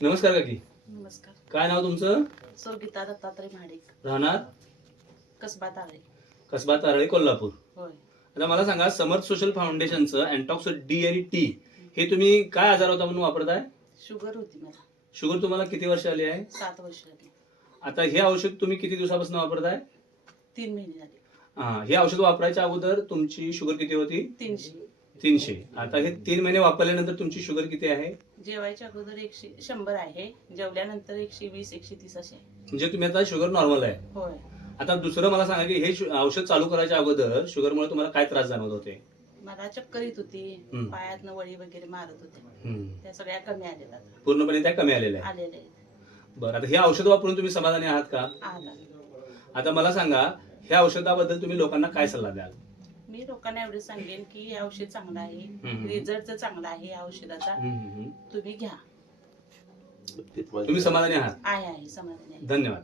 नमस्कार काकी. नमस्कार. काय नाव तुमचं? गीता दत्तात्रय महाडिक, राहणार कसबा ताळे. कसबा तारळी, कोल्हापूर. होय. आता मला सांगा, समर्थ सोशल फाउंडेशनचं अँटॉक्स डी आणि टी हे तुम्ही काय आजार होता म्हणून वापरताय? शुगर होती मला. शुगर तुम्हाला किती वर्ष आली आहे? 7 वर्ष झाली. आता हे औषध तुम्ही किती दिवसापासून वापरताय? 3 महिने झाले. हे औषध वापरायच्या अगोदर तुमची शुगर किती होती? 300. आता हे 3 महिने वापरल्यानंतर तुमची शुगर किती आहे? जेवायच्या अगोदर 100 आहे, जेवल्यानंतर 120 130 असे आहे. म्हणजे तुम्ही आता शुगर नॉर्मल आहे. होय. आता दुसरं मला सांगा की हे औषध चालू करायच्या अगोदर शुगरमुळे तुम्हाला काय त्रास जाणवत होते? मला चक्कर येत होती, पायातनं वळी वगैरे मारत होते. त्या सगळ्या कमी आलेल्या आता. पूर्णपणे त्या कमी आलेल्या आहेत. आलेले आहेत. बरं, आता हे औषध वापरून तुम्ही समाधानी आहात का? आला. आता मला सांगा, ह्या औषधाबद्दल तुम्ही लोकांना काय सल्ला द्याल? मी लोकांना एवढे सांगेन की हे औषध चांगलं आहे, रिझल्ट चांगला आहे या औषधाचा, तुम्ही घ्या. तुम्ही समाधानी आहात? आहे समाधानी आहे. धन्यवाद.